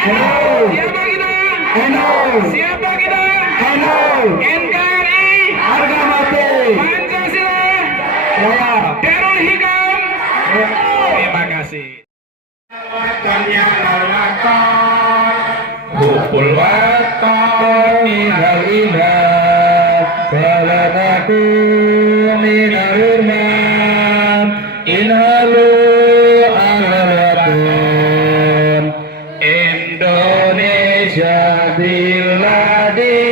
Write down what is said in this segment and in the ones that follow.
Siapa kita? Siapa kita? NKRI. Harga mati. Pancasila. Darul Hikam. Terima kasih. Watannya lalakan, hubul watan minal iman, baladaku minal irman, inhalu al-watun, Indonesia biladi,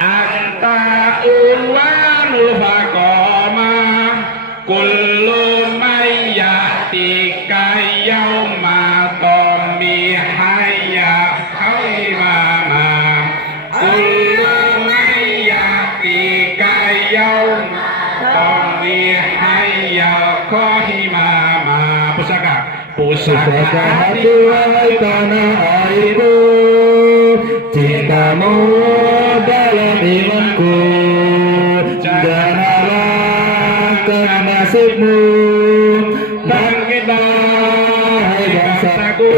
anta ulwanul faqomah, kullu mayyatika yauma tomi hayya haimama, kullu mayyatika yauma tomi hayya kohimama. Pusaka hati wahai tanah airku, cintamu dalam imanku, janganlah karena nasibmu, bangkitlah hai bangsaku.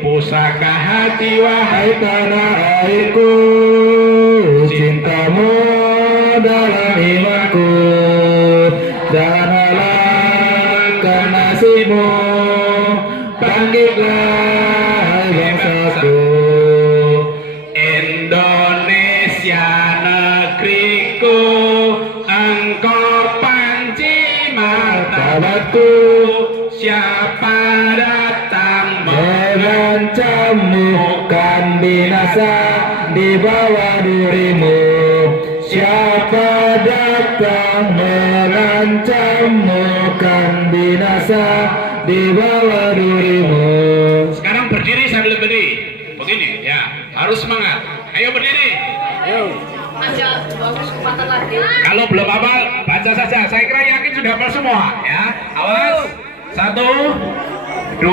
Pusaka hati wahai tanah airku, cintamu dalam imanku, janganlah karena nasibmu, bangkitlah hai bangsaku. Indonesia negeriku, engkau panci martabatku, siapa datang mengancammu kan binasa di bawah dirimu, siapa datang mengancammu kan binasa di bawah dirimu. Sekarang berdiri sambil berdiri. Begini ya, harus semangat. Ayo berdiri. Kalau belum hafal, baca saja. Saya kira yakin sudah hafal semua ya. Awas. 1, 2,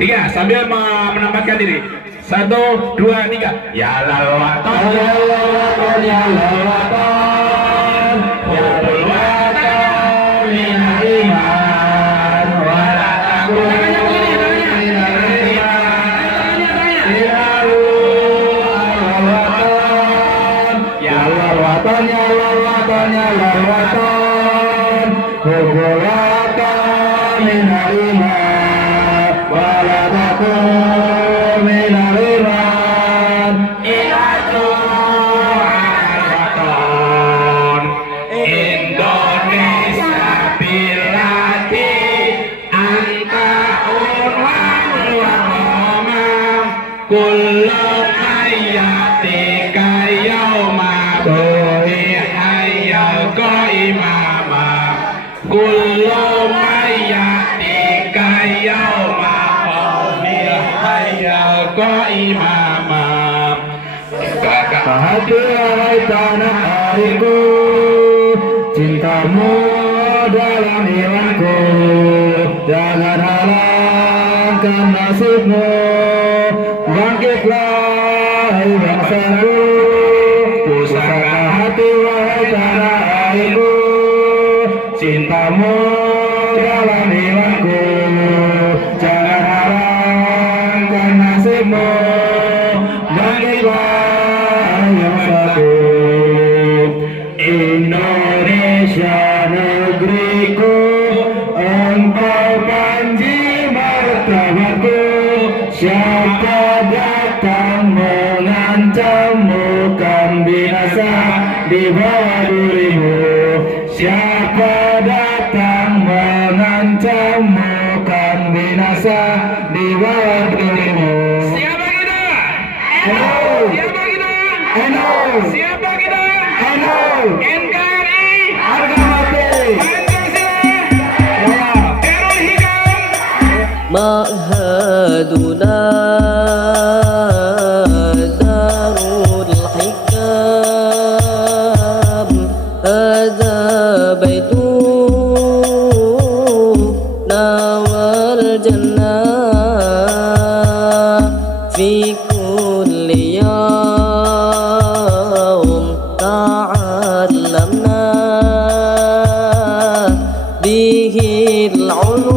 3 sambil menempatkan diri. 1, 2, 3. Ya lalawatan, ya lalawatan, ya lalawatan, ya lalawatan minal iman, wala takun minal iman, ilalu al-watan, ya lalawatan, ya lalawatan, ya lalawatan, hubulatan minal iman, wala takun minal iman, ilalu al-watan. Indonesia biladi, anta unwamul waqomah, kullu ayatika yauma doi hayyal qaimama, kullu ayatika yauma doi hayyal qaimama. Hati wahai tanah airku, cintamu dalam imanku, jangan halangkan nasibmu, bangkitlah hai bangsaku. Pusaka hati wahai tanah airku, cintamu dalam imanku, jangan halangkan nasibmu, bangkitlah hai bangsaku. Indonesia negeriku, engkau panji martabatku, siapa datang mengancammu kan binasa di bawah dirimu, siapa datang mengancammu kan binasa di bawah dirimu. Siapa kita? Siapa kita? Siapa kita? NKRI. Harga mati. Pancasila. Darul Hikam. Ma'haduna Darul Hikam, hadza baitu nawal jannah, fi kulli yawm ta'allamna bihi al-ulum.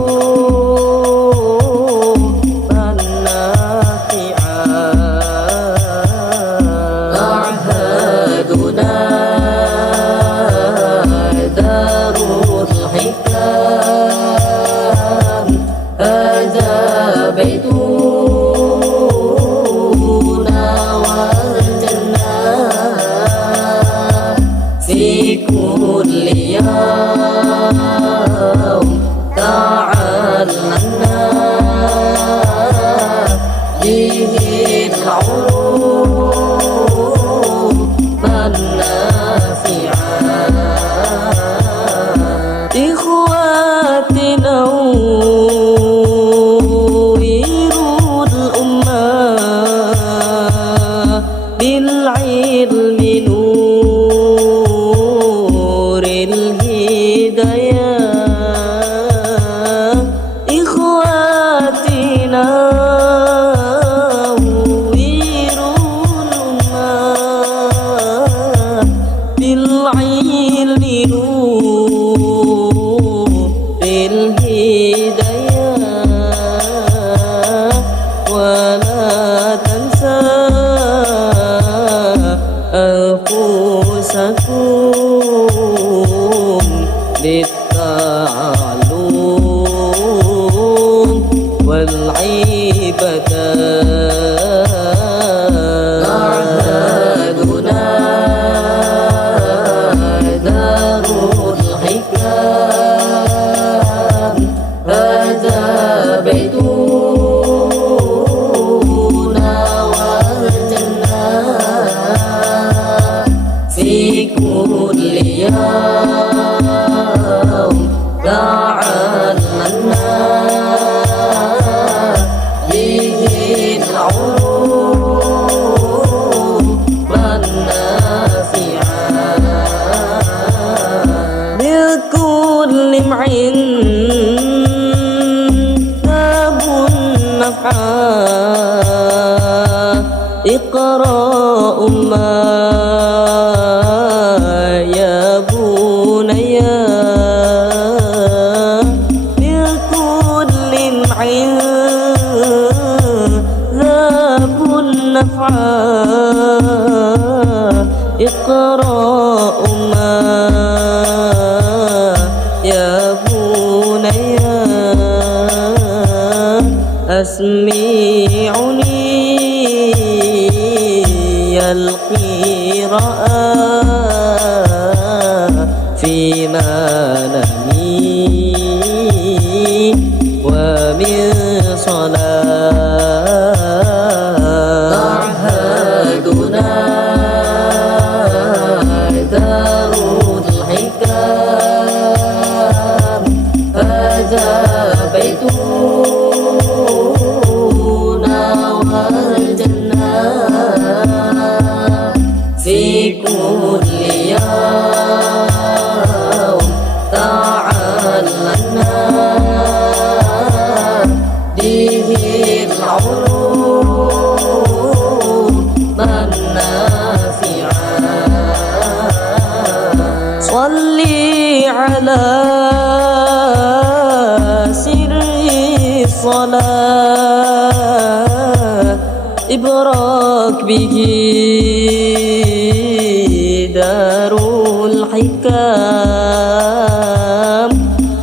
baituna wal jannah fi kulli yawm ta'allamna bihi al-ulum an-nafi'ah ikhwatina بالعلم نور الهداية إخواتنا ويرونا بالعلم نور الهداية ولا تنسى أنفسكم بالتعلم والعبادة معهدنا دار الحكام هذا بيتنا والجنة في كل يوم تعلمنا به العلوم النافعة لكل امرئ كتاب نفعا اقرأ ما يا بني لكل عذاب نفعا اقرأ ما يا بني أسمعني القراءة في منامي ومن صلاة معهدنا دار الحكام هذا بيتنا والجنة في كل يوم تعلمنا به العلوم النافعة صلي على سر الصلاة إبراك به دار الحكام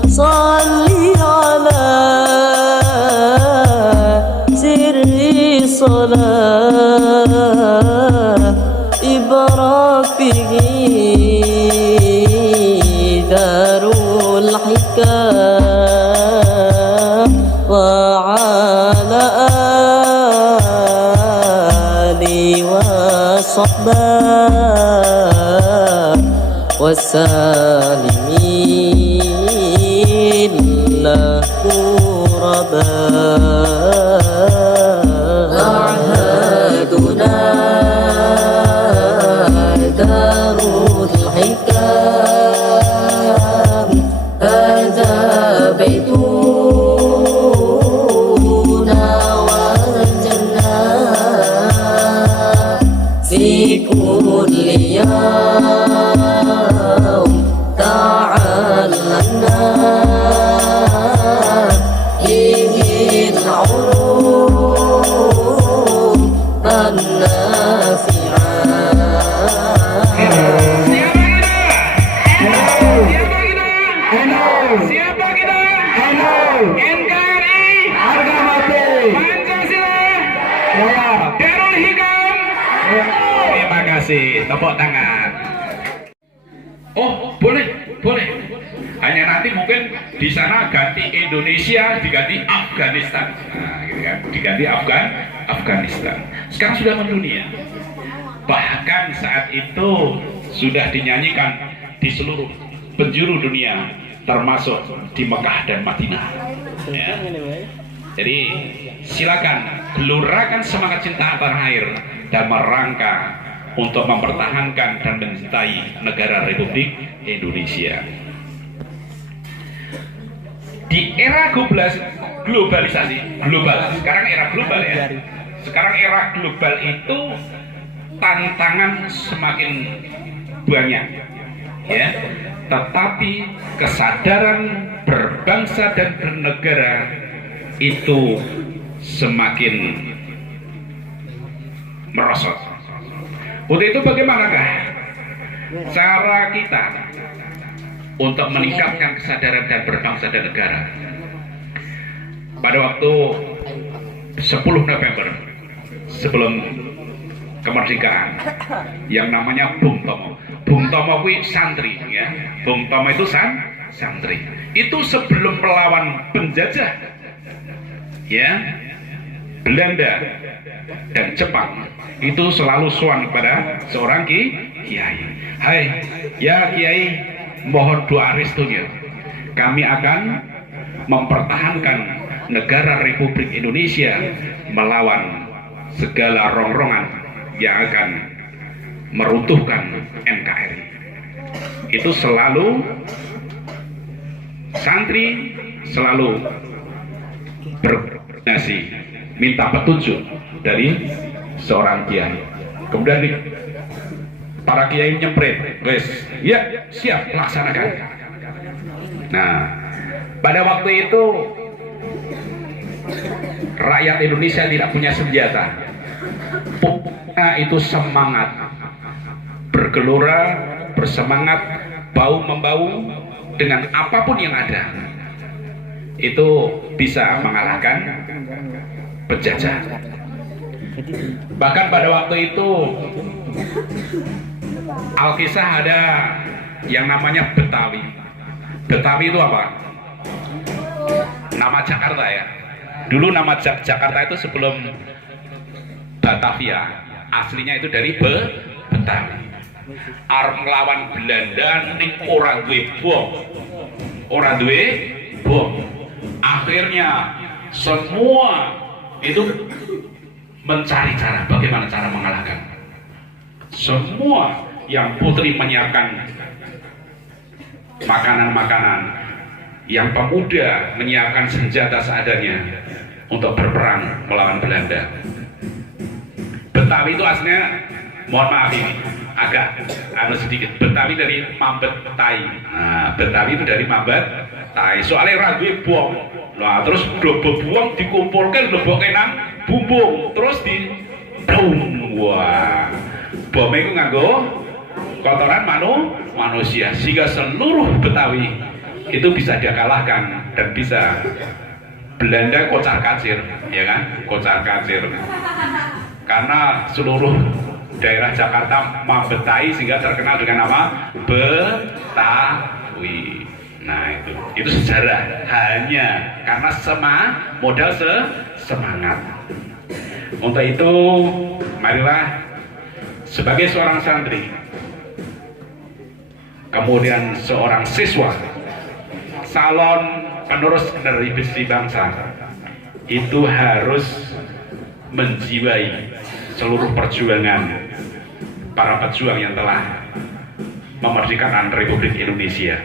صلي على سر الصلاة إبراك به دار الحكام وعلى آله وصحبه والسالمين له ربا معهدنا دار الحكام هذا بيتنا والجنة في كل يوم تعلمنا به العلوم النافعة Siapa kita? NKRI harga mati. kasih, tepuk tangan. Oh, boleh, boleh. Hanya nanti mungkin di sana ganti Indonesia, diganti Afghanistan. Nah, gitu kan, diganti Afghanistan. Sekarang sudah mendunia. Bahkan saat itu sudah dinyanyikan di seluruh penjuru dunia, termasuk di Mekah dan Madinah. Ya. Jadi silakan gelurakan semangat cinta tanah air dan merangka untuk mempertahankan dan mencintai negara Republik Indonesia. Di era globalisasi, sekarang era global ya. Sekarang era global itu tantangan semakin banyak, ya. Tetapi kesadaran berbangsa dan bernegara itu semakin merosot. Untuk itu bagaimanakah cara kita untuk meningkatkan kesadaran dan berbangsa dan negara? Pada waktu 10 November sebelum kemerdekaan, yang namanya Bung Tomo. Bung Tomo itu santri, ya. Bung Tomo itu santri. Itu sebelum melawan penjajah, ya, Belanda dan Jepang, itu selalu sowan kepada seorang kiai. Hai, ya kiai, mohon doa restunya. Kami akan mempertahankan negara Republik Indonesia melawan segala rongrongan yang akan meruntuhkan NKRI. Itu selalu santri selalu berkoordinasi, minta petunjuk dari seorang kiai. Kemudian para kiai nyemprit, wes, ya siap laksanakan. Nah, pada waktu itu rakyat Indonesia tidak punya senjata. Itu semangat, bergelora, bersemangat, bau membau dengan apapun yang ada, itu bisa mengalahkan penjajah. Bahkan pada waktu itu Alkisah ada yang namanya Betawi. Betawi itu apa? Nama Jakarta ya. Dulu nama Jakarta itu sebelum Batavia, aslinya itu dari Betawi. Arep nglawan Belanda ning ora duwe bom. Ora duwe bom. Akhirnya semua itu mencari cara bagaimana cara mengalahkan. Semua yang putri menyiapkan makanan-makanan, yang pemuda menyiapkan senjata seadanya untuk berperang melawan Belanda. Betawi itu aslinya, mohon maaf ini agak sedikit, Betawi dari Mambet Tai. Nah, Betawi itu dari Mambet Tai. Soalnya ragu bom. Nah, terus buang dikumpulkan leboknya nang bumbung, terus di boom. Wah, bomnya itu nganggo kotoran manusia, sehingga seluruh Betawi itu bisa dia kalahkan dan bisa Belanda kocar kacir, ya kan, kocar kacir. Karena seluruh daerah Jakarta membetai sehingga terkenal dengan nama Betawi. Nah, itu sejarah, hanya karena modal semangat. Untuk itu, marilah sebagai seorang santri, kemudian seorang siswa, calon penerus dari besi bangsa, itu harus menjiwai seluruh perjuangan para pejuang yang telah memerdekakan Republik Indonesia.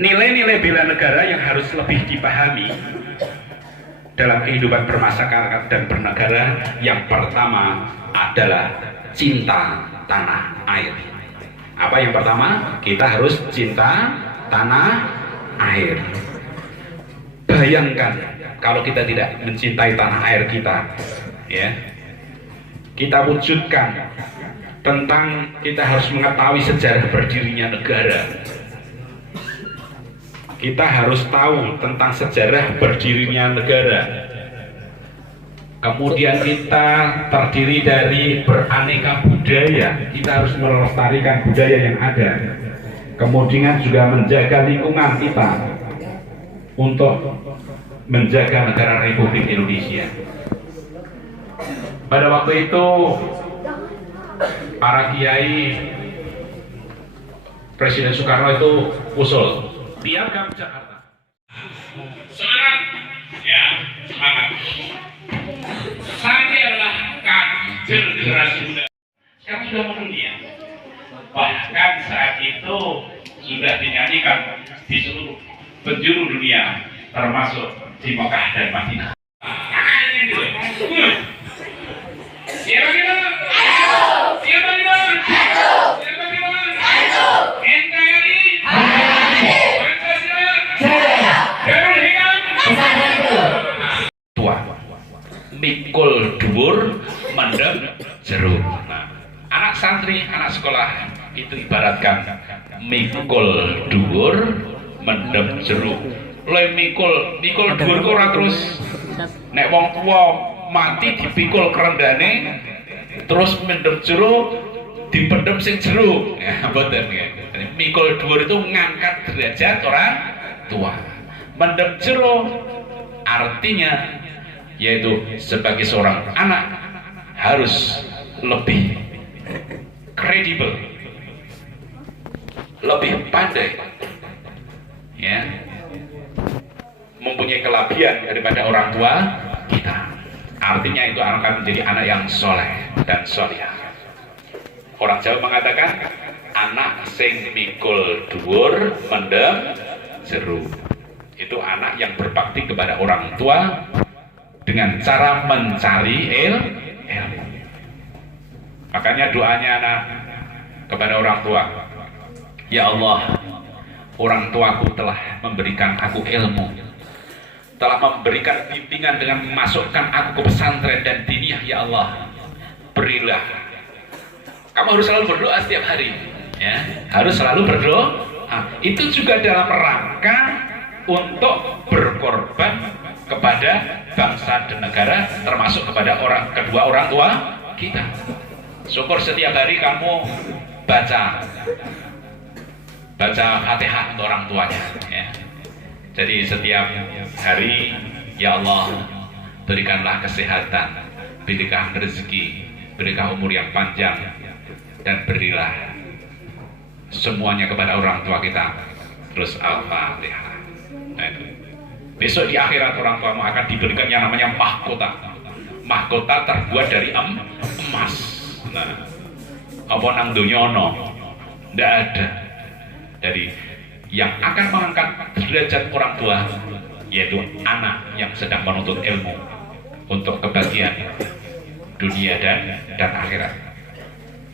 Nilai-nilai bela negara yang harus lebih dipahami dalam kehidupan bermasyarakat dan bernegara, yang pertama adalah cinta tanah air. Apa yang pertama? Kita harus cinta tanah air. Bayangkan kalau kita tidak mencintai tanah air kita, ya. Kita wujudkan tentang kita harus mengetahui sejarah berdirinya negara. Kita harus tahu tentang sejarah berdirinya negara. Kemudian kita terdiri dari beraneka budaya. Kita harus melestarikan budaya yang ada. Kemudian juga menjaga lingkungan kita untuk menjaga negara Republik Indonesia. Pada waktu itu para kiai, Presiden Soekarno itu usul Piagam Jakarta. Semangat, ya semangat. Saya adalah kader generasi muda. Sekarang sudah mendunia. Bahkan saat itu sudah dinyanyikan di seluruh penjuru dunia, termasuk di Mekah dan Madinah. Siapa kita? Siapa kita? Siapa kita? NKRI. Pancasila. Darul Hikam. Tua. Mikul dhuwur, mendem jeruk. Nah, anak santri, anak sekolah itu ibaratkan mikul dhuwur, mendem jeruk. Lek mikul dhuwur ku ora terus nek wong tua mati dipikul kerendane terus mendem jeruk dipendem sing jeruk. Ya mboten ya. Mikul dhuwur itu ngangkat derajat orang tua. Mendem jeruk artinya yaitu sebagai seorang anak harus lebih kredibel, lebih pandai, ya, mempunyai kelebihan daripada orang tua kita. Artinya itu akan menjadi anak yang soleh dan solihah. Orang Jawa mengatakan anak sing mikul dhuwur mendem jeruk. Itu anak yang berbakti kepada orang tua dengan cara mencari ilmu. Makanya doanya anak kepada orang tua, ya Allah, orang tuaku telah memberikan aku ilmu, telah memberikan bimbingan dengan memasukkan aku ke pesantren dan diniyah, ya Allah, berilah. Kamu harus selalu berdoa setiap hari, ya, harus selalu berdoa. Itu juga dalam rangka untuk berkorban kepada bangsa dan negara, termasuk kepada kedua orang tua kita. Syukur setiap hari kamu baca Fatihah untuk orang tuanya, ya. Jadi setiap hari, ya Allah, berikanlah kesehatan, berikan rezeki, berikan umur yang panjang, dan berilah semuanya kepada orang tua kita. Terus Al-Fatihah. Nah, itu. Besok di akhirat orang tuamu akan diberikan yang namanya mahkota. Mahkota terbuat dari emas. Nah, apa nang donya ono? Ndak ada. Jadi yang akan mengangkat derajat orang tua yaitu anak yang sedang menuntut ilmu untuk kebahagiaan dunia dan akhirat.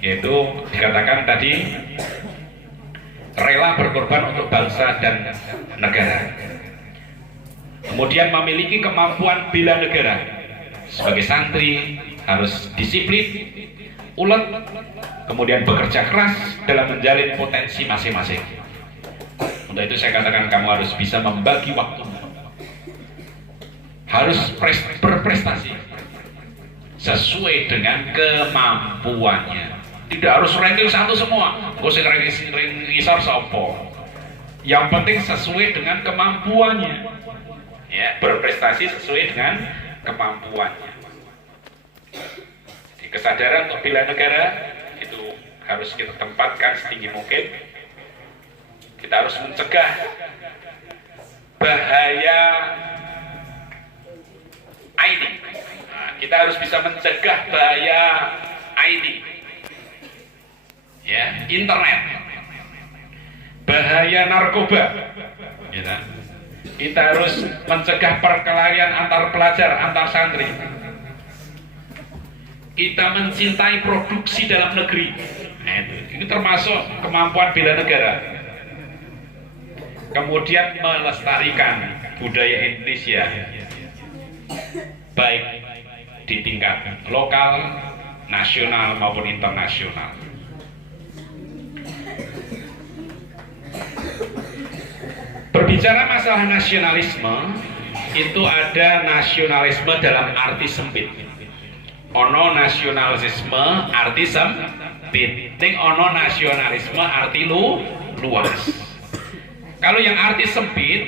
Yaitu dikatakan tadi rela berkorban untuk bangsa dan negara. Kemudian memiliki kemampuan bela negara. Sebagai santri harus disiplin, ulet, kemudian bekerja keras dalam menjalin potensi masing-masing. Untuk itu saya katakan kamu harus bisa membagi waktu, harus berprestasi sesuai dengan kemampuannya. Tidak harus ranking satu semua, gak usah ranking isar sopo. Yang penting sesuai dengan kemampuannya. Ya, berprestasi sesuai dengan kemampuannya. Jadi kesadaran untuk bela negara itu harus kita tempatkan setinggi mungkin. Kita harus mencegah bahaya ID. Nah, kita harus bisa mencegah bahaya ID, ya, internet, bahaya narkoba. Gitu. Kita harus mencegah perkelahian antar pelajar, antar santri. Kita mencintai produksi dalam negeri. Nah, ini termasuk kemampuan bela negara. Kemudian melestarikan budaya Indonesia, baik di tingkat lokal, nasional maupun internasional. Berbicara masalah nasionalisme, itu ada nasionalisme dalam arti sempit. Ono nasionalisme arti sempit, ning ono nasionalisme arti luas. Kalau yang arti sempit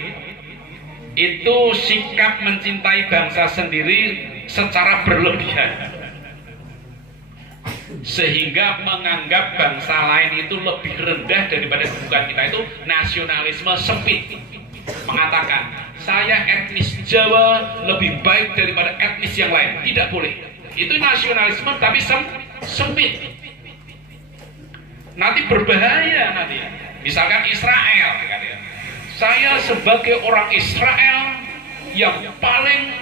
itu sikap mencintai bangsa sendiri secara berlebihan, sehingga menganggap bangsa lain itu lebih rendah daripada bukan kita. Itu nasionalisme sempit. Mengatakan saya etnis Jawa lebih baik daripada etnis yang lain, tidak boleh. Itu nasionalisme tapi sempit. Nanti berbahaya nanti. Misalkan Israel, saya sebagai orang Israel yang paling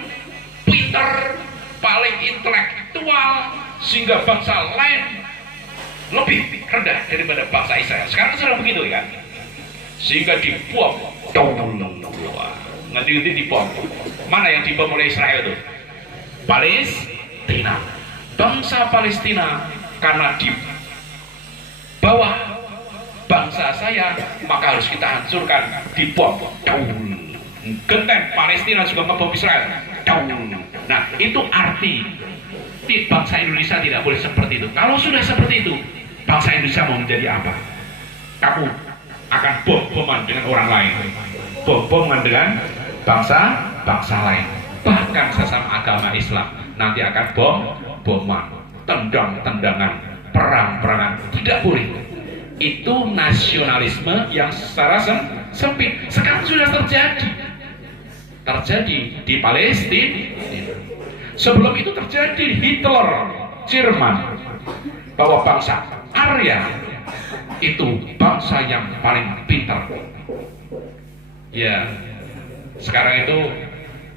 pintar, paling intelektual, sehingga bangsa lain lebih rendah daripada bangsa Israel. Sekarang sudah begitu kan? Sehingga dibom. Nanti dibom. Mana yang dibom oleh Israel itu? Palestina. Bangsa Palestina karena di bawah bangsa saya, maka harus kita hancurkan, dibom. Genteng Palestina juga ngebom Israel. Nah, itu arti bangsa Indonesia tidak boleh seperti itu. Kalau sudah seperti itu, bangsa Indonesia mau menjadi apa? Kamu akan bom-boman dengan orang lain, bom-boman dengan bangsa lain, bahkan sesama agama Islam nanti akan bom-boman, tendang-tendangan, perang-perangan. Tidak boleh. Itu nasionalisme yang secara sempit. Sekarang sudah terjadi di Palestina. Sebelum itu terjadi Hitler, Jerman, bahwa bangsa Arya itu bangsa yang paling pintar. Ya, sekarang itu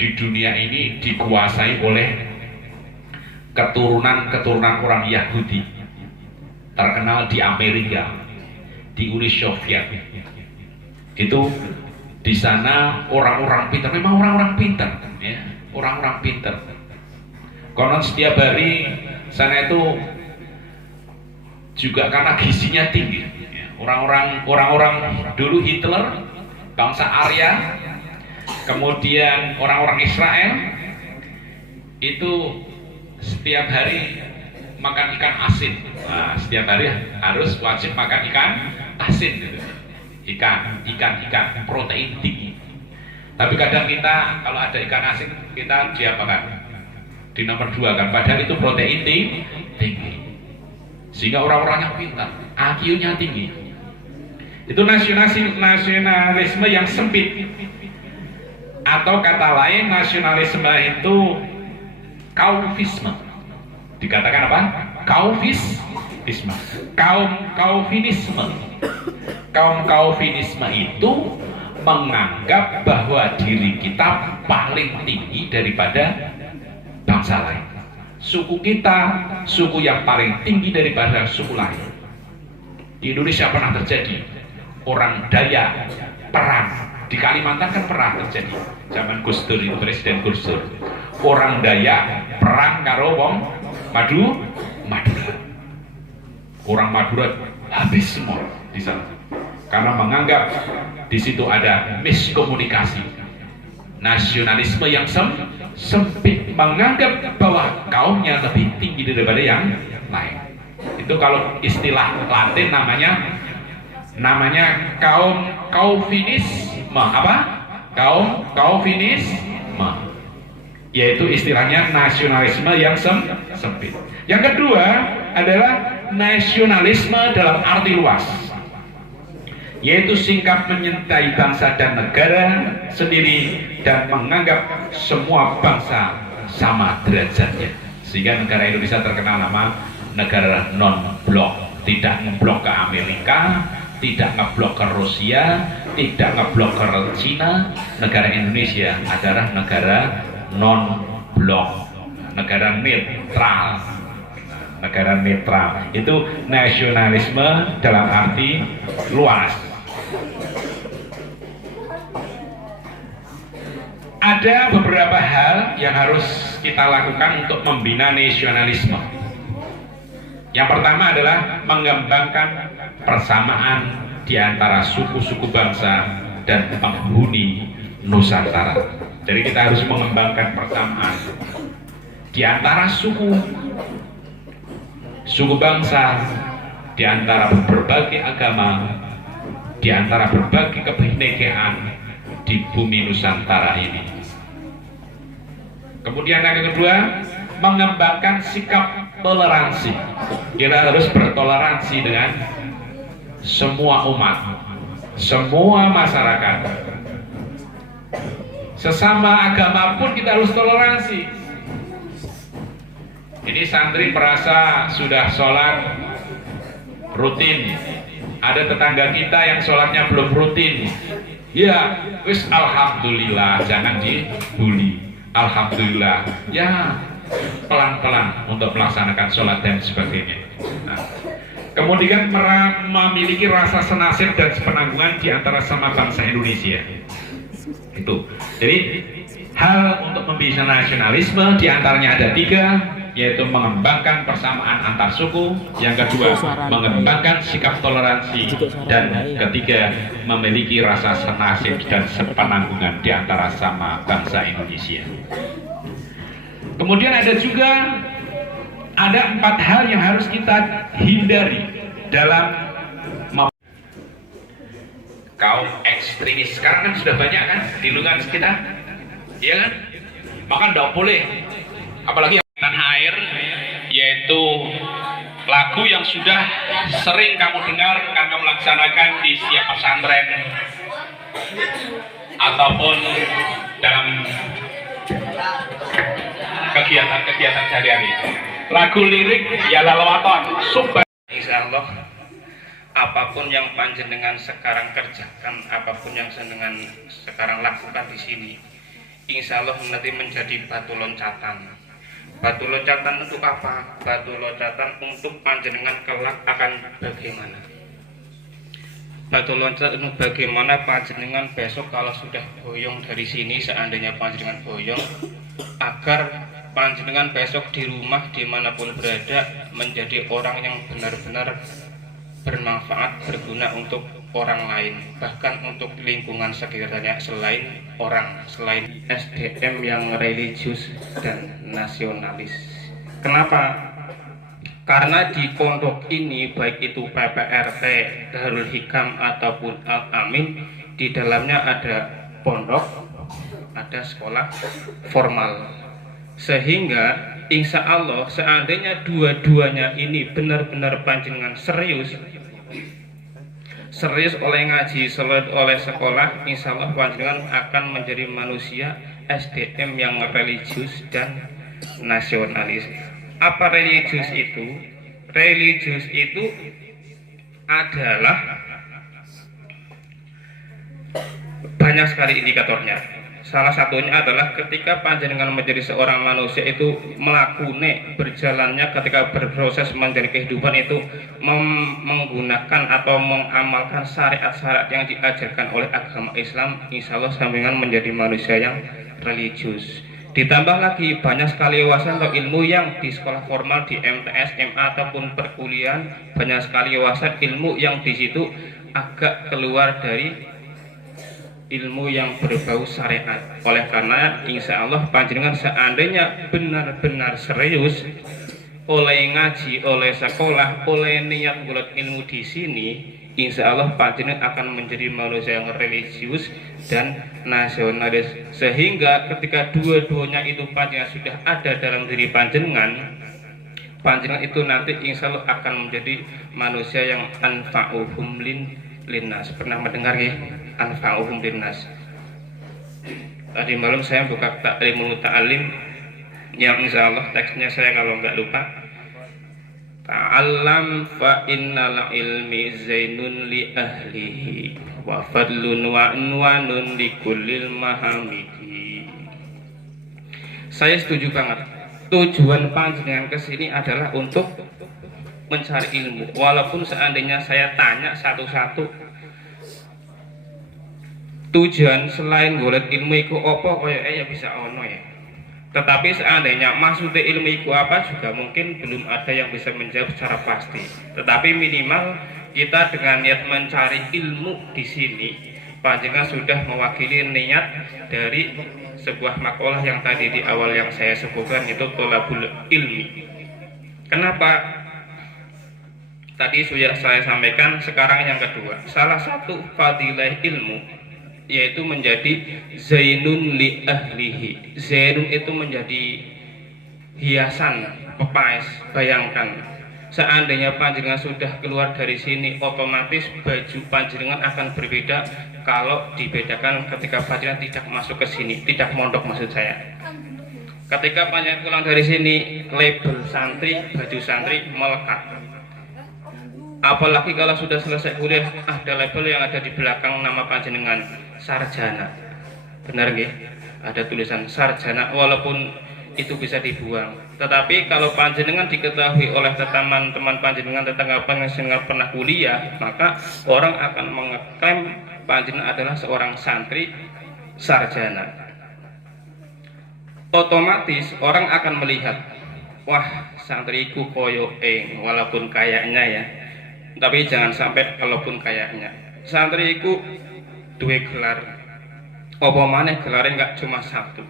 di dunia ini dikuasai oleh keturunan orang Yahudi, terkenal di Amerika, di Uni Soviet. Itu di sana orang-orang pintar, memang orang-orang pintar, ya, orang-orang pintar. Konon setiap hari sana itu juga karena gizinya tinggi. Orang-orang dulu Hitler, bangsa Arya, kemudian orang-orang Israel itu setiap hari makan ikan asin. Nah, setiap hari harus wajib makan ikan asin gitu. Ikan protein tinggi. Tapi kadang kita kalau ada ikan asin kita diapakan? Di nomor 2 kan, padahal itu protein tinggi, sehingga orang-orangnya pintar, IQ-nya tinggi. Itu nasionalisme yang sempit, atau kata lain nasionalisme itu kaufisme. Dikatakan apa? Kaufisme. Kaum kaufinisme itu menganggap bahwa diri kita paling tinggi daripada bangsa lain. Suku kita, suku yang paling tinggi daripada suku lain. Di Indonesia pernah terjadi orang Dayak perang. Di Kalimantan kan pernah terjadi. Zaman Gus Dur itu, Presiden Gus Dur. Orang Dayak perang karo wong Madura. Orang Madura habis semua di sana. Karena menganggap di situ ada miskomunikasi. Nasionalisme yang sempit, menganggap bahwa kaumnya lebih tinggi daripada yang lain. Itu kalau istilah Latin namanya kaufinisme. Apa? Kaufinisme. Yaitu istilahnya nasionalisme yang sempit. Yang kedua adalah nasionalisme dalam arti luas, yaitu sikap mencintai bangsa dan negara sendiri dan menganggap semua bangsa sama derajatnya, sehingga negara Indonesia terkenal nama negara non-blok, tidak ngeblok ke Amerika, tidak ngeblok ke Rusia, tidak ngeblok ke Cina. Negara Indonesia adalah negara non-blok, negara netral. Itu nasionalisme dalam arti luas. Ada beberapa hal yang harus kita lakukan untuk membina nasionalisme. Yang pertama adalah mengembangkan persamaan di antara suku-suku bangsa dan penghuni Nusantara. Jadi kita harus mengembangkan persamaan di antara suku bangsa, di antara berbagai agama, di antara berbagai kebinekaan di bumi Nusantara ini. Kemudian yang kedua, mengembangkan sikap toleransi. Kita harus bertoleransi dengan semua umat, semua masyarakat. Sesama agama pun kita harus toleransi. Ini santri merasa sudah sholat rutin, ada tetangga kita yang sholatnya belum rutin. Ya, wis alhamdulillah, jangan dibully. Alhamdulillah, ya pelan-pelan untuk melaksanakan sholat dan sebagainya. Nah, kemudian memiliki rasa senasib dan sepenanggungan di antara sama bangsa Indonesia. Itu. Jadi hal untuk membina nasionalisme diantaranya ada 3, yaitu mengembangkan persamaan antar suku, yang kedua mengembangkan sikap toleransi, dan ketiga memiliki rasa senasib dan sepenanggungan di antara sama bangsa Indonesia. Kemudian ada 4 hal yang harus kita hindari dalam kaum ekstremis. Sekarang kan sudah banyak kan di lingkungan kita, ya kan? Maka tidak boleh, apalagi tanah air, yaitu lagu yang sudah sering kamu dengar, kamu laksanakan di setiap pesantren ataupun dalam kegiatan sehari-hari. Lagu lirik ya lalawaton subhan. Insyaallah apapun yang panjenengan sekarang kerjakan, apapun yang jenengan sekarang lakukan di sini, insya Allah nanti menjadi batu loncatan. Batu loncatan untuk apa? Batu loncatan untuk panjenengan kelak akan bagaimana? Batu loncatan untuk bagaimana panjenengan besok kalau sudah boyong dari sini, seandainya panjenengan boyong, agar panjenengan besok di rumah dimanapun berada menjadi orang yang benar-benar bermanfaat, berguna untuk orang lain, bahkan untuk lingkungan sekitarnya, selain SDM yang religius dan nasionalis. Kenapa? Karena di pondok ini, baik itu PPRT, Darul Hikam ataupun Al Amin, di dalamnya ada pondok, ada sekolah formal, sehingga insya Allah seandainya dua-duanya ini benar-benar panjenengan serius oleh ngaji, oleh sekolah, insya Allah panjenengan akan menjadi manusia SDM yang religius dan nasionalis. Apa religius itu? Religius itu adalah banyak sekali indikatornya. Salah satunya adalah ketika panjenengan menjadi seorang manusia itu melakune berjalannya ketika berproses menjadi kehidupan itu menggunakan atau mengamalkan syariat-syariat yang diajarkan oleh agama Islam, insya Allah sampeyan menjadi manusia yang religius. Ditambah lagi banyak sekali wawasan atau ilmu yang di sekolah formal, di MTS, MA ataupun perkuliahan, banyak sekali wawasan ilmu yang di situ agak keluar dari ilmu yang berbau syariat. Oleh karena insya Allah panjenengan seandainya benar-benar serius oleh ngaji, oleh sekolah, oleh niat golek ilmu di sini, insya Allah panjenengan akan menjadi manusia yang religius dan nasionalis. Sehingga ketika dua-duanya itu panjenengan sudah ada dalam diri panjenengan itu nanti insya Allah akan menjadi manusia yang anfa'uhum linnas. Pernah mendengar ya? Anfa'uhum linnas. Tadi malam saya buka Ta'limul Muta'allim yang insya Allah teksnya saya kalau nggak lupa, ta'allam fa innal ilmi zainun li ahlihi wa fadlun wa unwanun li kullil mahamidi. Saya setuju banget. Tujuan panjenengan kesini adalah untuk mencari ilmu. Walaupun seandainya saya tanya satu-satu, tujuan selain golek ilmu iku apa, ya bisa ono ya. Tetapi seandainya maksudnya ilmu iku apa juga mungkin belum ada yang bisa menjawab secara pasti. Tetapi minimal kita dengan niat mencari ilmu di sini, panjenengan sudah mewakili niat dari sebuah makalah yang tadi di awal yang saya sebutkan, itu tolabul ilmi. Kenapa? Tadi sudah saya sampaikan, sekarang yang kedua. Salah satu fadilah ilmu yaitu menjadi zainun li ahlihi. Zainun itu menjadi hiasan, pepaes. Bayangkan, seandainya panjenengan sudah keluar dari sini, otomatis baju panjenengan akan berbeda kalau dibedakan ketika panjenengan tidak masuk ke sini, tidak mondok maksud saya. Ketika panjenengan pulang dari sini, label santri, baju santri melekat. Apalagi kalau sudah selesai kuliah, ada label yang ada di belakang nama panjenengan, sarjana. Benar nggih? Ada tulisan sarjana, walaupun itu bisa dibuang. Tetapi kalau panjenengan diketahui oleh teman-teman panjenengan, tetangga panjenengan pernah kuliah, maka orang akan mengeklaim panjenengan adalah seorang santri sarjana. Otomatis orang akan melihat, wah santriku koyo walaupun kayaknya ya, tapi jangan sampai kalaupun kayaknya. Santriku duwe gelar, apa maneh gelare enggak cuma satu.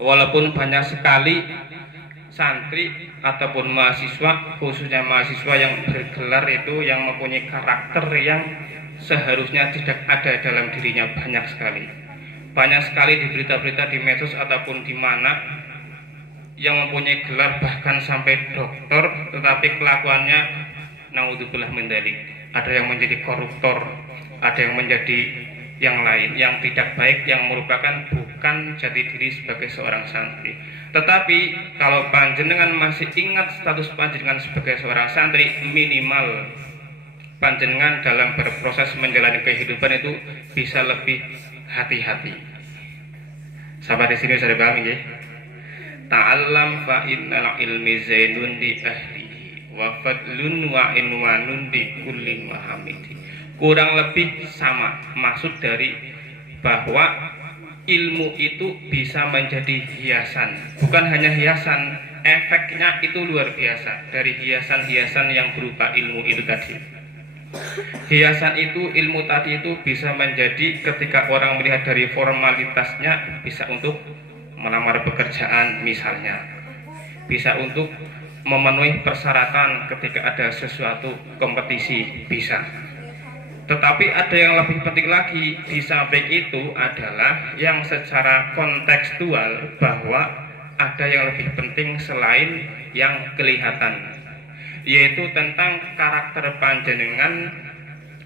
Walaupun banyak sekali santri ataupun mahasiswa, khususnya mahasiswa yang bergelar itu yang mempunyai karakter yang seharusnya tidak ada dalam dirinya, banyak sekali. Banyak sekali di berita-berita di medsos ataupun di mana yang mempunyai gelar bahkan sampai doktor, tetapi kelakuannya naudzubillah min dzalik. Ada yang menjadi koruptor, ada yang menjadi yang lain yang tidak baik, yang merupakan bukan jati diri sebagai seorang santri. Tetapi kalau panjenengan masih ingat status panjenengan sebagai seorang santri, minimal panjenengan dalam berproses menjalani kehidupan itu bisa lebih hati-hati. Sampai di sini sudah paham ya? Ta'allam fa innal ilmi zainun di ahlihi wa fadlun wa inwanun di kulli mahamidi. Kurang lebih sama maksud dari bahwa ilmu itu bisa menjadi hiasan. Bukan hanya hiasan, efeknya itu luar biasa dari hiasan-hiasan yang berupa ilmu itu tadi. Hiasan itu, ilmu tadi itu bisa menjadi ketika orang melihat dari formalitasnya, bisa untuk melamar pekerjaan misalnya, bisa untuk memenuhi persyaratan ketika ada sesuatu kompetisi, bisa. Tetapi ada yang lebih penting lagi di samping itu adalah yang secara kontekstual, bahwa ada yang lebih penting selain yang kelihatan, yaitu tentang karakter panjenengan.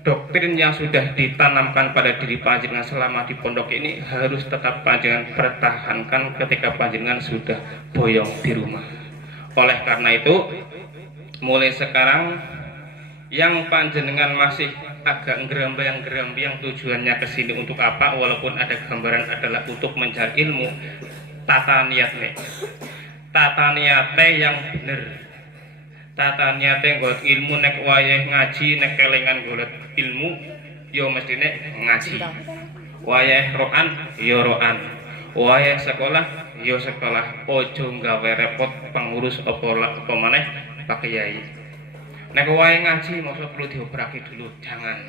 Doktrin yang sudah ditanamkan pada diri panjenengan selama di pondok ini harus tetap panjenengan pertahankan ketika panjenengan sudah boyong di rumah. Oleh karena itu, mulai sekarang yang panjenengan masih agak ngerembang-ngerembang tujuannya ke sini untuk apa, walaupun ada gambaran adalah untuk mencari ilmu, tata niatnya yang benar. Tata niatnya golek ilmu, nek wayah ngaji, nek kelingan golek ilmu, yo mestine ngaji. Wayah roan, yo roan. Wayah sekolah, yo sekolah. Ojo nggawe repot pengurus apa maneh Pak Kiai. Nek wayah ngaji maksud perlu diobraki dulu, jangan.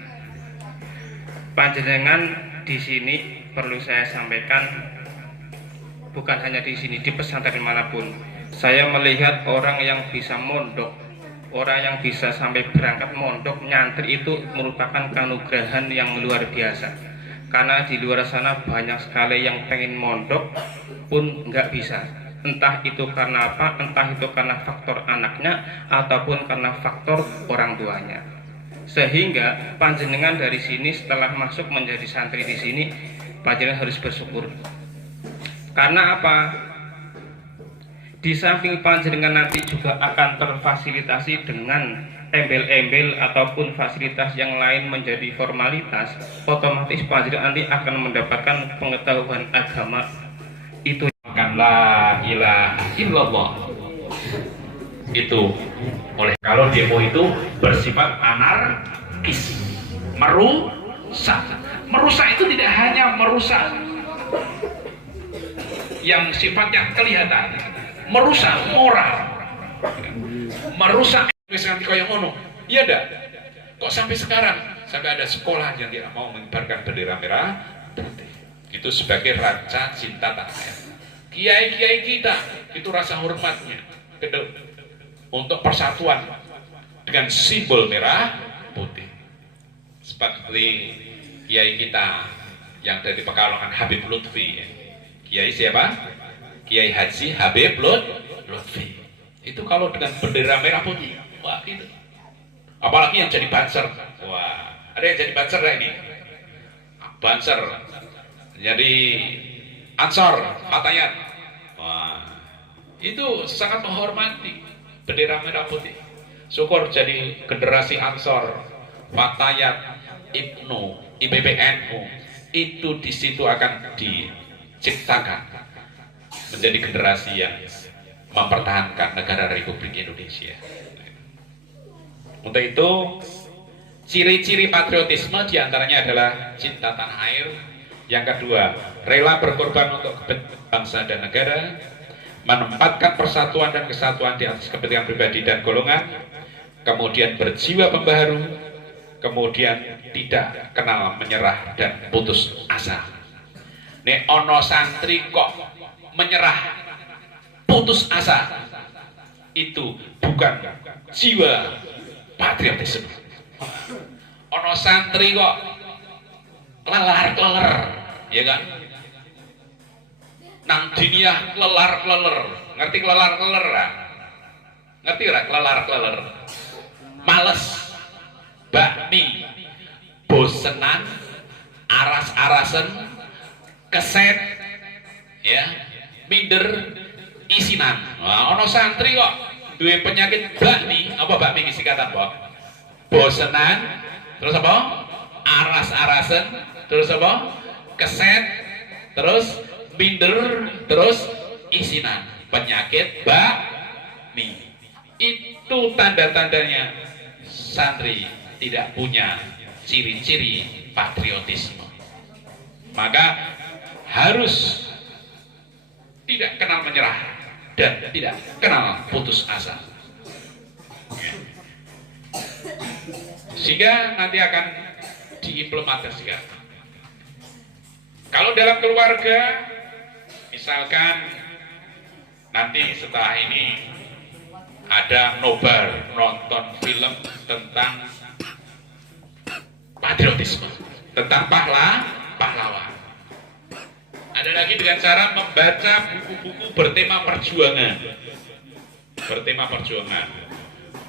Panjenengan di sini perlu saya sampaikan, bukan hanya di sini, di pesantren manapun. Saya melihat orang yang bisa mondok, orang yang bisa sampai berangkat mondok nyantri itu merupakan kanugrahan yang luar biasa. Karena di luar sana banyak sekali yang pengen mondok pun nggak bisa. Entah itu karena apa, entah itu karena faktor anaknya ataupun karena faktor orang tuanya. Sehingga panjenengan dari sini setelah masuk menjadi santri di sini, panjenengan harus bersyukur. Karena apa? Di samping panjenengan nanti juga akan terfasilitasi dengan embel-embel ataupun fasilitas yang lain menjadi formalitas, otomatis panjenengan nanti akan mendapatkan pengetahuan agama itu. La ilaha illallah. Itu oleh kalau demo itu bersifat anarkis, merusak. Merusak itu tidak hanya merusak yang sifatnya kelihatan, merusak moral, merusak nanti kau yang ngono. Iya dah. Kok sampai sekarang sampai ada sekolah yang tidak mau mengibarkan bendera merah putih. itu sebagai raja cinta tanah air. Kiai-kiai kita itu rasa hormatnya untuk persatuan dengan simbol merah putih. Seperti kiai kita yang dari Pekalongan, Habib Lutfi. Kiai siapa? Kiai Haji Habib Lutfi. Itu kalau dengan bendera merah putih, wah itu. Apalagi yang jadi banser. Wah, ada yang jadi banser gak ini? Banser. Jadi Ansor, Fatayat. Wah, itu sangat menghormati bendera merah putih. Syukur jadi generasi Ansor, Fatayat, Ibnu, IPBNU itu di situ akan diciptakan menjadi generasi yang mempertahankan negara Republik Indonesia. Untuk itu, ciri-ciri patriotisme diantaranya adalah cinta tanah air. Yang kedua, rela berkorban untuk kepentingan bangsa dan negara, menempatkan persatuan dan kesatuan di atas kepentingan pribadi dan golongan, kemudian berjiwa pembaharu, kemudian tidak kenal menyerah dan putus asa. Nek ono santri kok menyerah, putus asa, itu bukan jiwa patriotisme. Ono santri kok lelar-leler, ya kan? Nang diniyah lelar-leler, ngerti lelar-leler lah? Ngerti lah lelar-leler? Males, bakmi, bosenan, aras-arasen, keset, ya, minder, isinan. Nah, ono santri kok duwe penyakit bakmi, apa bakmi singkatan apa? Bosenan, terus apa? Aras-arasen, terus apa? Keset, terus minder, terus isinan. Penyakit bakmi. Itu tanda-tandanya santri tidak punya ciri-ciri patriotisme. Maka harus tidak kenal menyerah dan tidak kenal putus asa. Sehingga nanti akan diimplementasikan. Kalau dalam keluarga, misalkan nanti setelah ini ada nobar nonton film tentang patriotisme, tentang pahlawan. Ada lagi dengan cara membaca buku-buku bertema perjuangan.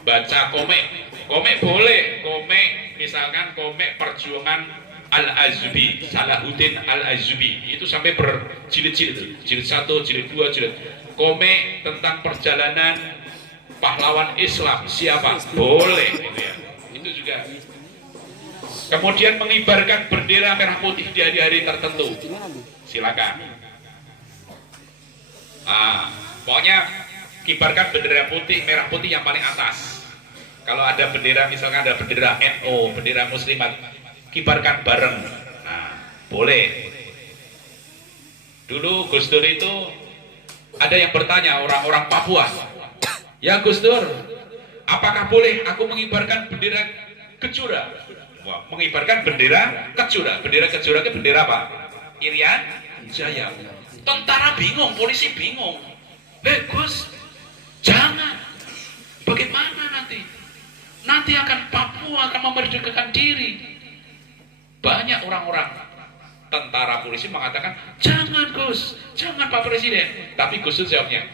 Baca komik boleh, misalkan komik perjuangan Al-Azubi, Salahuddin Al-Azubi, itu sampai berjilid-jilid, jilid 1, jilid 2, jilid. Komik tentang perjalanan pahlawan Islam siapa? Boleh, gitu ya. Itu juga. Kemudian mengibarkan bendera merah putih di hari-hari tertentu, silakan. Pokoknya kibarkan bendera putih, merah putih yang paling atas. Kalau ada bendera, misalkan ada bendera NU, bendera Muslimat, kibarkan bareng. Nah, boleh. Dulu Gus Dur itu ada yang bertanya, orang-orang Papua, ya Gus Dur, apakah boleh aku mengibarkan bendera Kejora? Wah, mengibarkan bendera Kejora. Bendera Kejora itu bendera apa? Irian Jaya. Tentara bingung, polisi bingung. Gus, jangan. Bagaimana nanti? Nanti akan Papua akan memerdekakan diri. Banyak orang-orang tentara polisi mengatakan, jangan Gus, jangan Pak Presiden. Tapi Gus Dur jawabnya,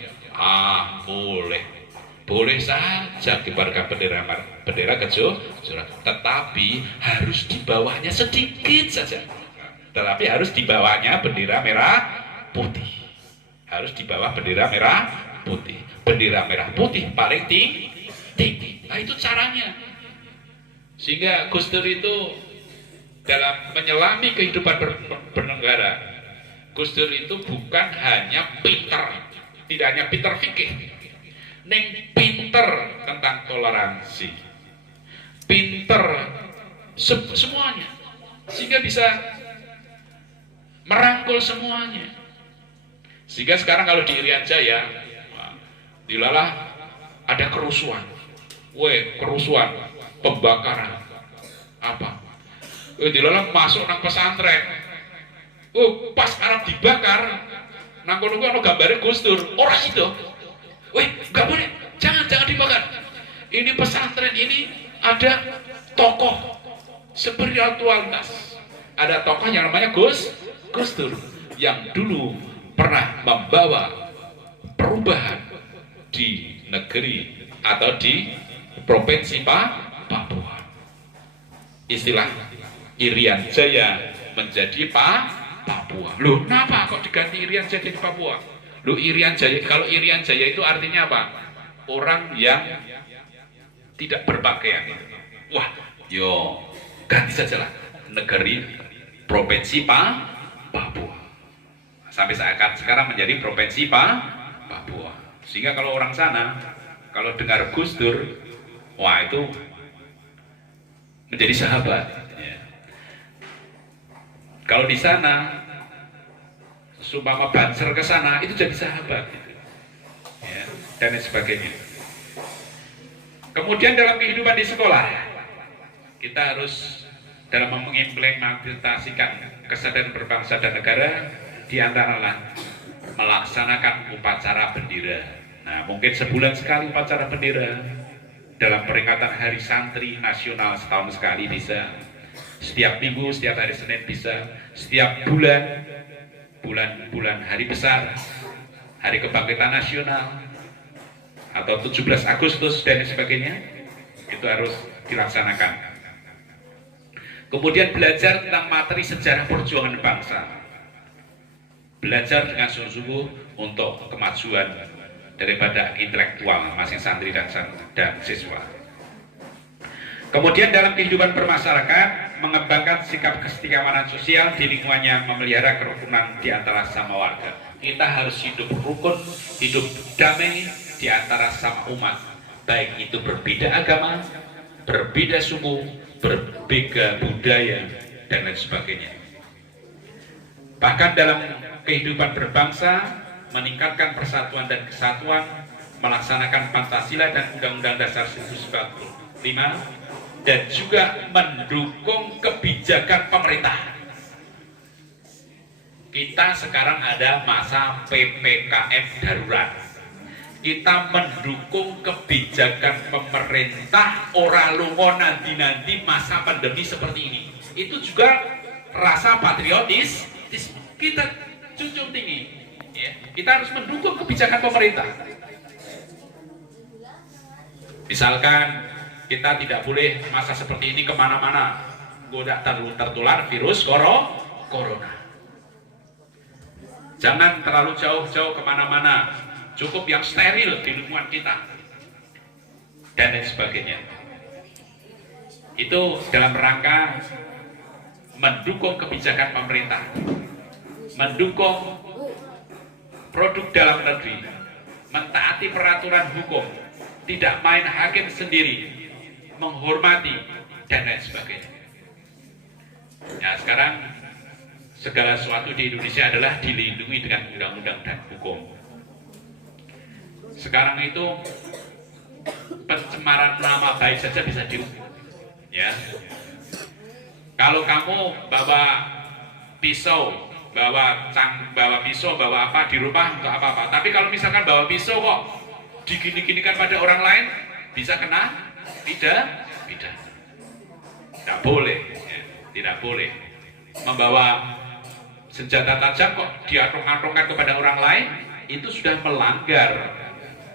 boleh saja kibarkan bendera Kejora, tetapi harus di bawahnya sedikit saja. Tetapi harus di bawahnya bendera merah putih. Harus di bawah bendera merah putih. Bendera merah putih paling tinggi. Nah, itu caranya. Sehingga Gus Dur itu dalam menyelami kehidupan bernegara, Gus Dur itu bukan hanya pinter, tidak hanya pinter fikih, neng pinter tentang toleransi, pinter semuanya, sehingga bisa merangkul semuanya. Sehingga sekarang kalau di Irian Jaya, dilalah ada kerusuhan, pembakaran, apa? Dilalah masuk nang pesantren, Oh, pas Arab dibakar, nang kono kuwi ana gambare Gus Dur. Ora itu. Weh, enggak boleh. Jangan dibakar. Ini pesantren ini ada tokoh spiritualitas. Ada tokoh yang namanya Gus Dur yang dulu pernah membawa perubahan di negeri atau di provinsi Papua. Istilah Irian Jaya menjadi Papua. Loh, kenapa kok diganti Irian Jaya jadi Papua? Loh, Irian Jaya, kalau Irian Jaya itu artinya apa? Orang yang tidak berpakaian. Wah, yo ganti sajalah negeri provinsi Papua. Sampai sekarang menjadi provinsi Papua. Sehingga kalau orang sana, kalau dengar Gus Dur, wah itu menjadi sahabat. Ya. Kalau di sana, sumpama Banser ke sana, itu jadi sahabat. Ya, dan lain sebagainya. Kemudian dalam kehidupan di sekolah, kita harus dalam mengimplementasikan kesadaran berbangsa dan negara, diantara melaksanakan upacara bendera. Nah, mungkin sebulan sekali upacara bendera, dalam peringatan Hari Santri Nasional setahun sekali bisa, setiap minggu, setiap hari Senin bisa, setiap bulan hari besar, Hari Kebangkitan Nasional, atau 17 Agustus dan sebagainya, itu harus dilaksanakan. Kemudian belajar tentang materi sejarah perjuangan bangsa, belajar dengan sungguh-sungguh untuk kemajuan daripada intelektual masing santri dan siswa. Kemudian dalam kehidupan bermasyarakat, mengembangkan sikap kesetikawanan sosial di lingkungannya, memelihara kerukunan di antara sama warga. Kita harus hidup rukun, hidup damai di antara sama umat, baik itu berbeda agama, berbeda suku, berbeda budaya, dan lain sebagainya. Bahkan dalam kehidupan berbangsa, meningkatkan persatuan dan kesatuan, melaksanakan Pancasila dan Undang-Undang Dasar 1945, dan juga mendukung kebijakan pemerintah. Kita sekarang ada masa PPKM darurat. Kita mendukung kebijakan pemerintah ora lunga nanti masa pandemi seperti ini. Itu juga rasa patriotis kita junjung tinggi. Ya, kita harus mendukung kebijakan pemerintah. Misalkan kita tidak boleh masa seperti ini kemana-mana, tidak tertular virus corona. Jangan terlalu jauh-jauh kemana-mana, cukup yang steril di lingkungan kita, dan lain sebagainya. Itu dalam rangka mendukung kebijakan pemerintah, mendukung produk dalam negeri, mentaati peraturan hukum, tidak main hakim sendiri, menghormati, dan lain sebagainya. Nah, sekarang segala sesuatu di Indonesia adalah dilindungi dengan undang-undang dan hukum. Sekarang itu pencemaran nama baik saja bisa dihukum. Ya, kalau kamu bawa pisau, bawa pisau, bawa apa di rumah untuk apa-apa. Tapi kalau misalkan bawa pisau kok digini-ginikan pada orang lain, bisa kena tidak boleh, ya, tidak boleh. Membawa senjata tajam kok diatung-atungkan kepada orang lain, itu sudah melanggar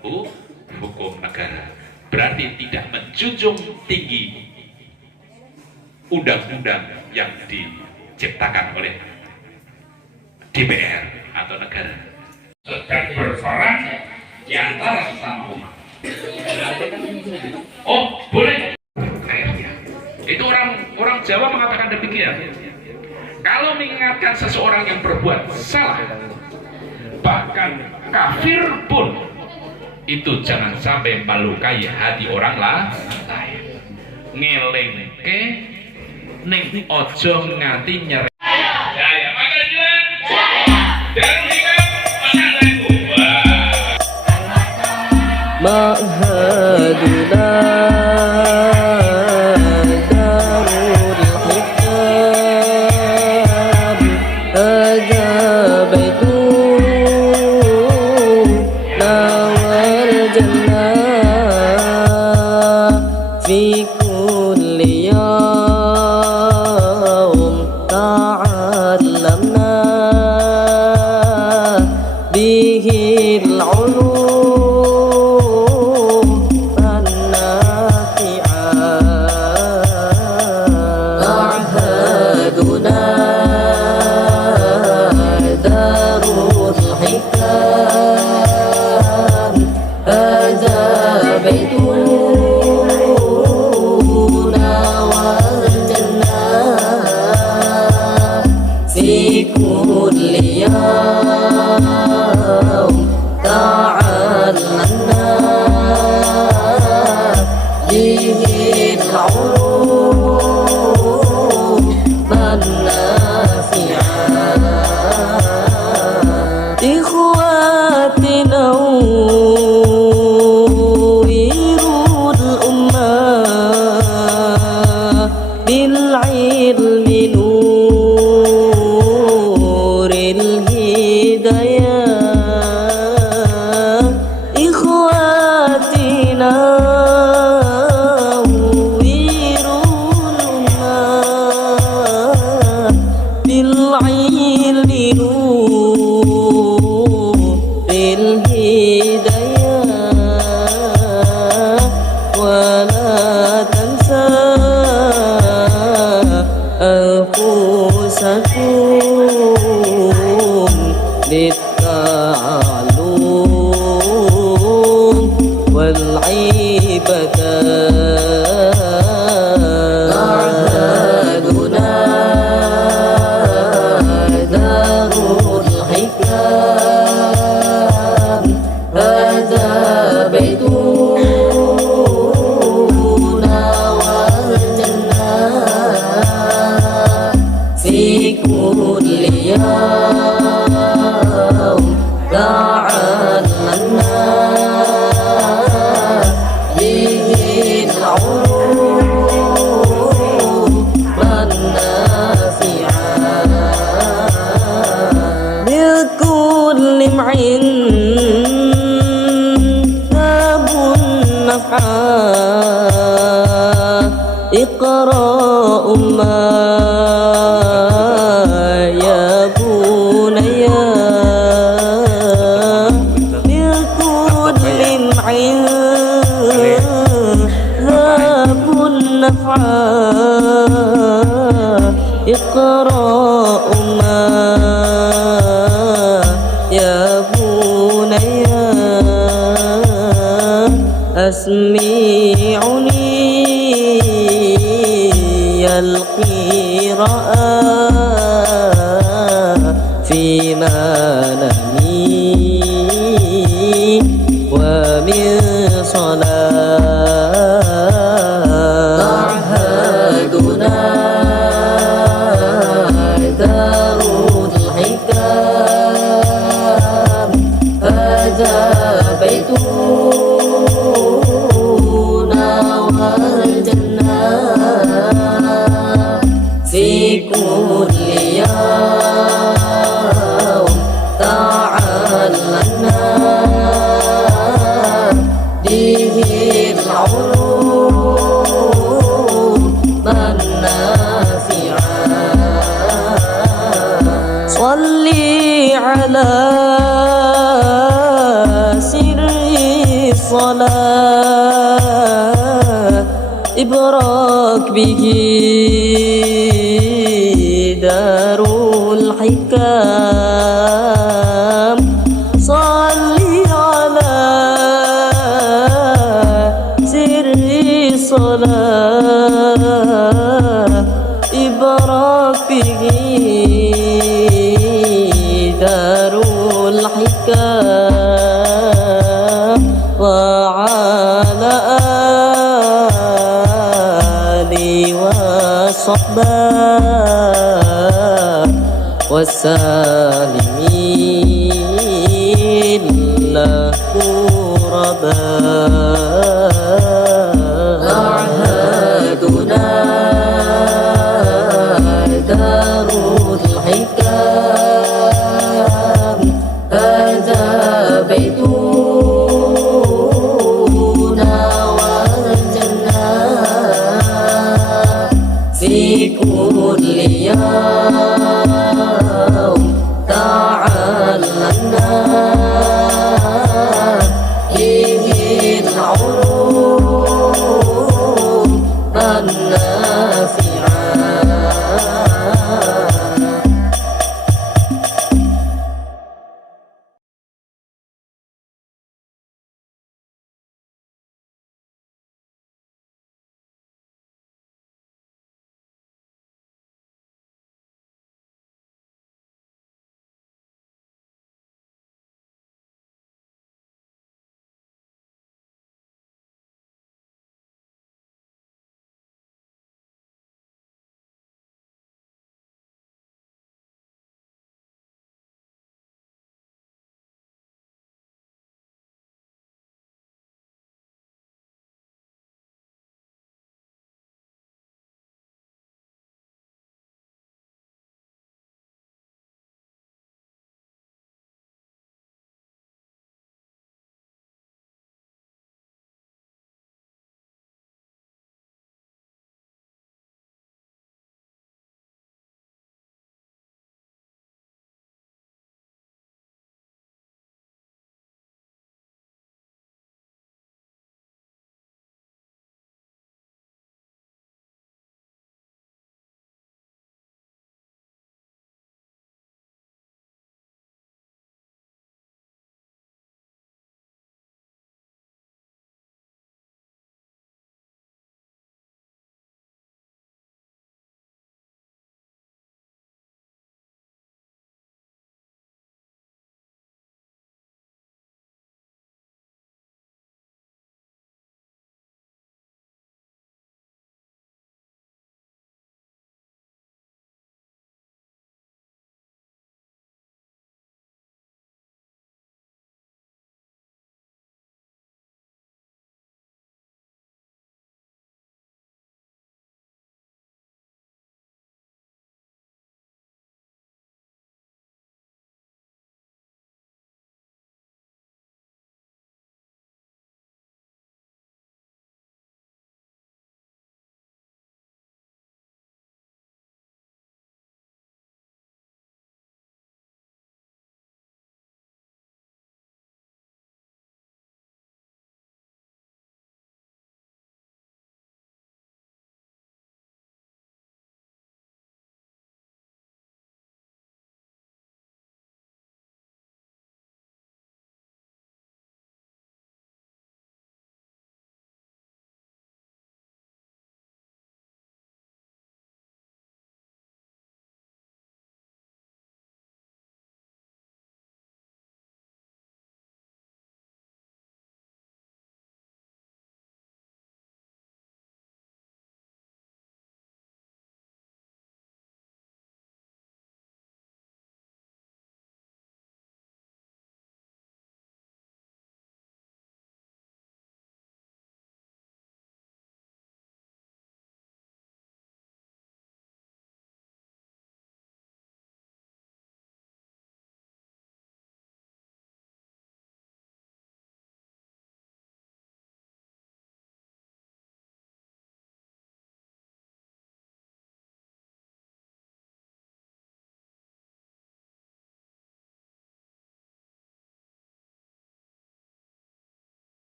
hukum negara. Berarti tidak menjunjung tinggi undang-undang yang diciptakan oleh DPR atau negara. Dan berperang di antara sesama umat. Oh, boleh. Itu orang Jawa mengatakan demikian. Kalau mengingatkan seseorang yang berbuat salah, bahkan kafir pun, itu jangan sampai melukai hati orang lain. Ngelengke ning ojo nganti nyeri. Jaya, maka jalan. Dan ingat pesantrenku. Ma'haduna darul hikam والجنة في كل يوم تعلمنا به العلوم النافعة معهدنا دار الحكام هذا بيتنا والجنة في كل يوم تعلمنا به العلوم النافعة إخواتنا نوّروا الأمة بالعلم نور الهداية إخواتنا بالعلم نور الهداية ولا تنسى أنفسكم للتعلم والعبادة معهدنا دار الحكام هذا بيتنا والجنة في كل يوم تعلمنا به العلوم النافعة لكل امرئ كتاب نفعا اقرأ ما يا بني لكل امرئ كتاب نفعا اقرأ ما يا بني أسمعني القراءة في منامي ومن صلاة معهدنا دار الحكام هذا بيتنا والجنة في كل يوم تعلمنا به العلوم النافعة صلي على سر الصلاة إبراك به دار الحكام صلي على سر الصلاة إبراك به دار الحكام وعلى آله وصحبه والسالمين له ربا